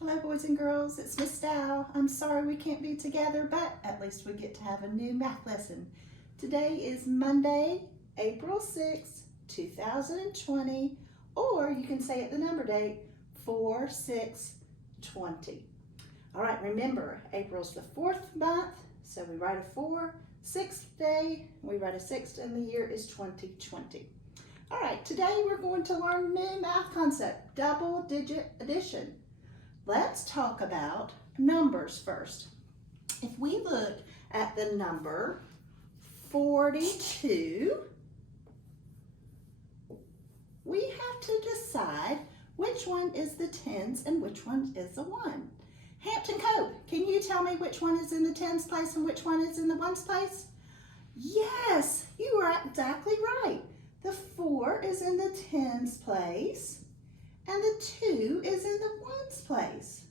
Hello boys and girls, it's Miss Dow. I'm sorry we can't be together, but at least we get to have a new math lesson. Today is Monday, April 6, 2020, or you can say it the number date, 4/6/20. All right, remember, April's the 4th month, so we write a 4, 6th day, we write a 6, and the year is 2020. All right, today we're going to learn new math concept, double-digit addition. Let's talk about numbers first. If we look at the number 42, we have to decide which one is the tens and which one is the one. Hampton Code, can you tell me which one is in the tens place and which one is in the ones place? Yes, you are exactly right. The 4 is in the tens place and the 2 is in the ones place.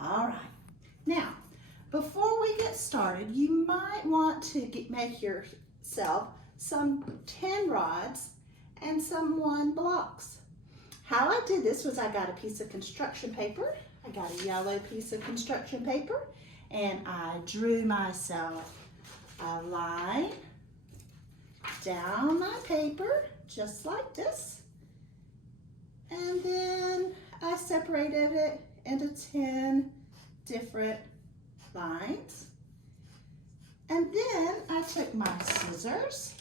All right. Now, before we get started, you might want to make yourself some 10 rods and some 1 blocks. How I did this was I got a piece of construction paper. I got a yellow piece of construction paper and I drew myself a line down my paper just like this. And then I separated it into 10 different lines. And then I took my scissors.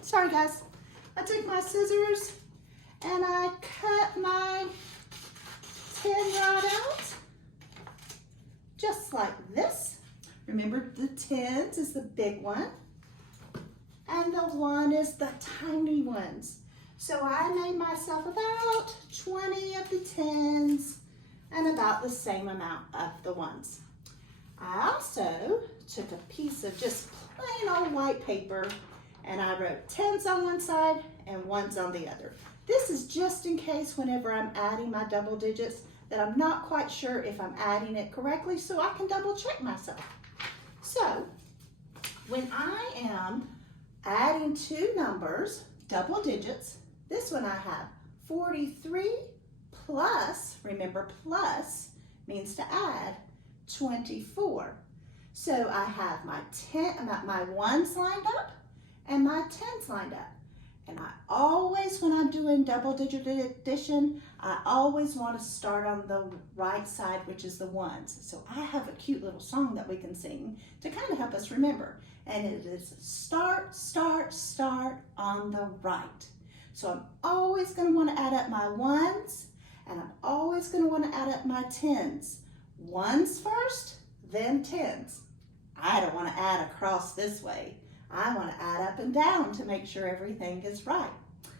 Sorry guys. I took my scissors and I cut my 10 rod out just like this. Remember, the tens is the big one and the 1 is the tiny ones. So I made myself about 20 of the tens and about the same amount of the ones. I also took a piece of just plain old white paper and I wrote tens on one side and ones on the other. This is just in case whenever I'm adding my double digits that I'm not quite sure if I'm adding it correctly, so I can double check myself. So when I am adding two numbers, double digits, this one I have 43 plus, remember plus means to add, 24. So I have my ones lined up and my tens lined up. And I always, when I'm doing double digit addition, I always want to start on the right side, which is the ones. So I have a cute little song that we can sing to kind of help us remember. And it is start, start, start on the right. So I'm always going to want to add up my ones, and I'm always going to want to add up my tens. Ones first, then tens. I don't want to add across this way. I want to add up and down to make sure everything is right.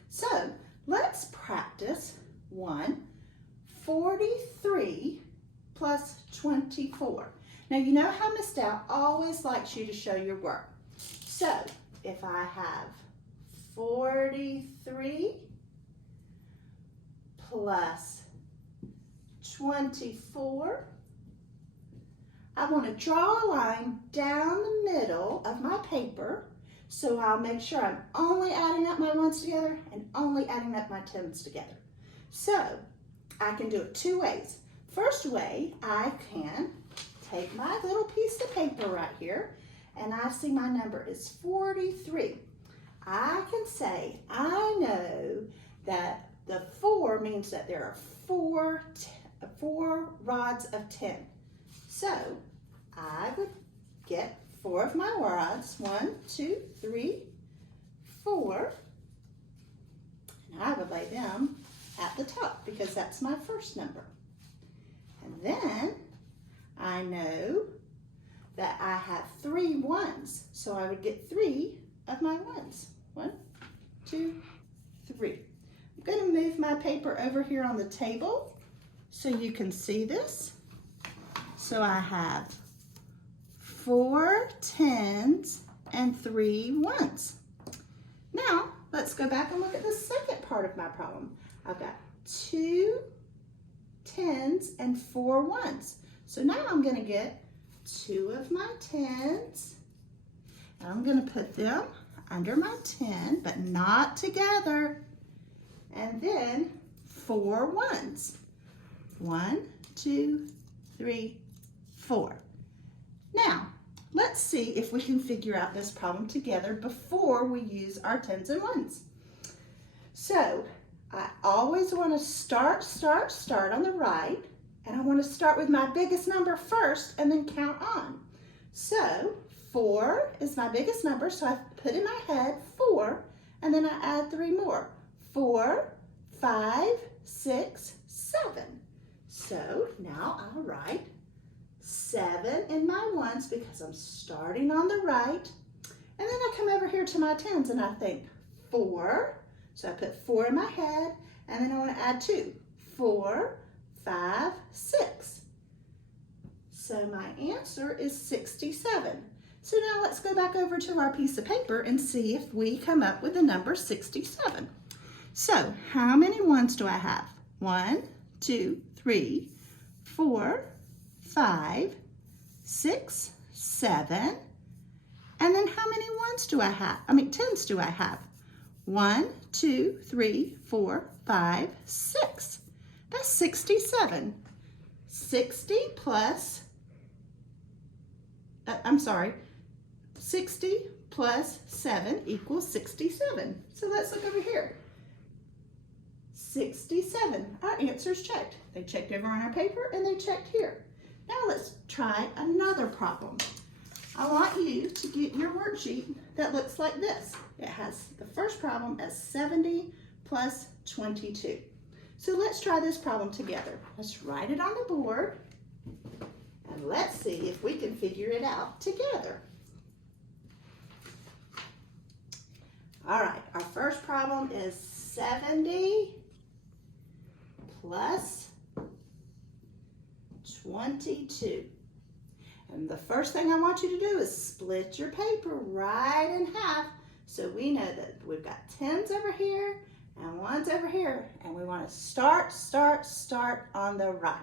So let's practice 43 plus 24. Now you know how Miss Dow always likes you to show your work. So if I have 43 plus 24, I want to draw a line down the middle of my paper, so I'll make sure I'm only adding up my ones together and only adding up my tens together. So I can do it two ways. First way, I can take my little piece of paper right here, and I see my number is 43. I can say, I know that the 4 means that there are four rods of 10. So I would get 4 of my rods, 1, 2, 3, 4, and I would lay them at the top because that's my first number. And then I know that I have 3 ones, so I would get 3 of my ones. 1, 2, 3. I'm going to move my paper over here on the table so you can see this. So I have 4 tens and 3 ones. Now, let's go back and look at the second part of my problem. I've got 2 tens and 4 ones. So now I'm going to get 2 of my tens, and I'm going to put them under my 10, but not together. And then 4 ones. 1, 2, 3, 4. Now, let's see if we can figure out this problem together before we use our tens and ones. So, I always want to start on the right, and I want to start with my biggest number first and then count on. So, 4 is my biggest number, so I put in my head 4, and then I add 3 more. 4, 5, 6, 7. So now I'll write 7 in my ones because I'm starting on the right. And then I come over here to my tens and I think 4. So I put 4 in my head, and then I want to add 2. 4, 5, 6. So my answer is 67. So now let's go back over to our piece of paper and see if we come up with the number 67. So how many ones do I have? 1, 2, 3, 4, 5, 6, 7. And then how many ones do I have? Tens do I have? 1, 2, 3, 4, 5, 6. That's 67. 60 plus, 60 plus 7 equals 67. So let's look over here. 67. Our answer's checked. They checked over on our paper and they checked here. Now let's try another problem. I want you to get your worksheet that looks like this. It has the first problem as 70 plus 22. So let's try this problem together. Let's write it on the board and let's see if we can figure it out together. All right, our first problem is 70 plus 22. And the first thing I want you to do is split your paper right in half so we know that we've got tens over here and ones over here. And we want to start on the right.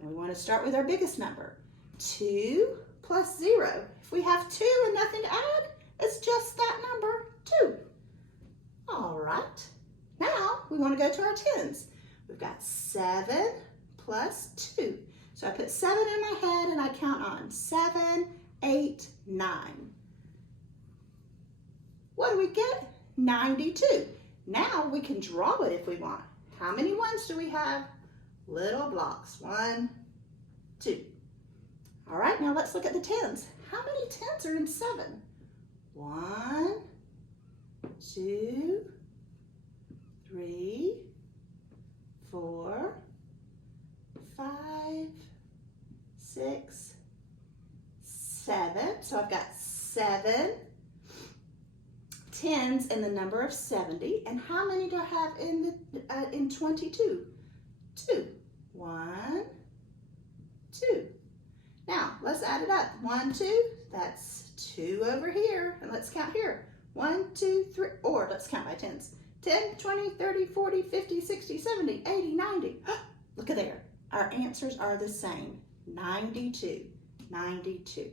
And we want to start with our biggest number. 2 plus 0. If we have 2 and nothing to add, it's just that number, 2. All right. Now we want to go to our tens. We've got 7 plus 2. So I put 7 in my head and I count on 7, 8, 9. What do we get? 92. Now we can draw it if we want. How many ones do we have? Little blocks. 1, 2. All right, now let's look at the tens. How many tens are in 7? 1, 2, 3, 4, 5, 6, 7. So I've got 7 tens in the number of 70. And how many do I have in 22? 2. 1, 2. Now let's add it up. 1, 2. That's 2 over here. And let's count here. 1, 2, 3. Or let's count by tens. 10, 20, 30, 40, 50, 60, 70, 80, 90. Look at there. Our answers are the same. 92. 92.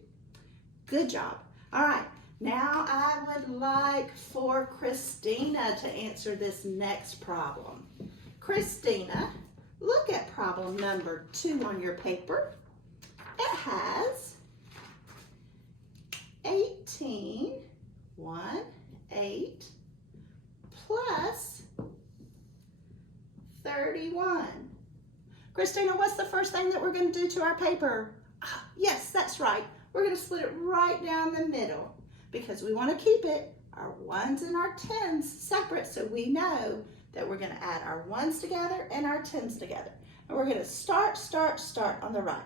Good job. All right. Now I would like for Christina to answer this next problem. Christina, look at problem number 2 on your paper. It has 18, 1, 8, plus 31. Christina, what's the first thing that we're going to do to our paper? Yes, that's right. We're going to split it right down the middle because we want to keep it, our ones and our tens, separate so we know that we're going to add our ones together and our tens together. And we're going to start on the right.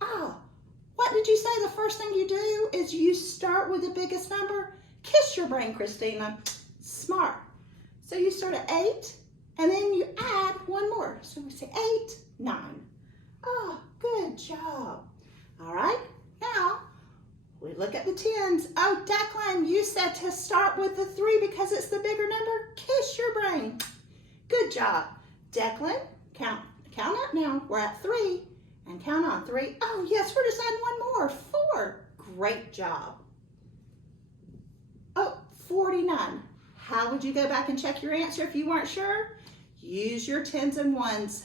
What did you say the first thing you do is you start with the biggest number? Kiss your brain, Christina. Smart. So you start at 8 and then you add one more. So we say 8, 9. Oh, good job. All right, now we look at the tens. Oh, Declan, you said to start with the 3 because it's the bigger number. Kiss your brain. Good job. Declan, count up now. We're at 3 and count on 3. Oh, yes, we're just adding one more. 4. Great job. Oh, 49. How would you go back and check your answer if you weren't sure? use your 10s and 1s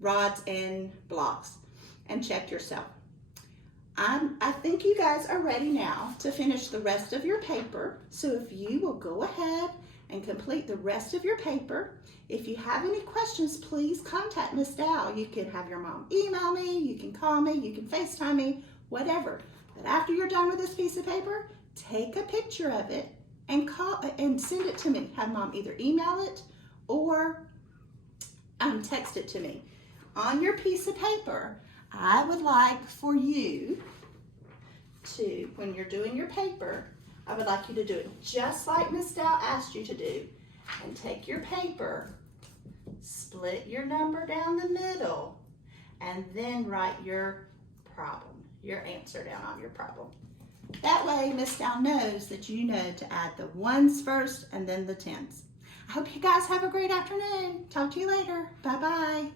rods and blocks and check yourself. I think you guys are ready now to finish the rest of your paper. So if you will go ahead and complete the rest of your paper. If you have any questions, please contact Miss Dow. You can have your mom email me, you can call me, you can FaceTime me, whatever. But after you're done with this piece of paper, take a picture of it and send it to me. Have mom either email it or text it to me. On your piece of paper, I would like for you to, when you're doing your paper, I would like you to do it just like Miss Dow asked you to do. And take your paper, split your number down the middle, and then write your problem, your answer down on your problem. That way, Miss Dow knows that you know to add the 1s first and then the 10s. I hope you guys have a great afternoon. Talk to you later. Bye-bye.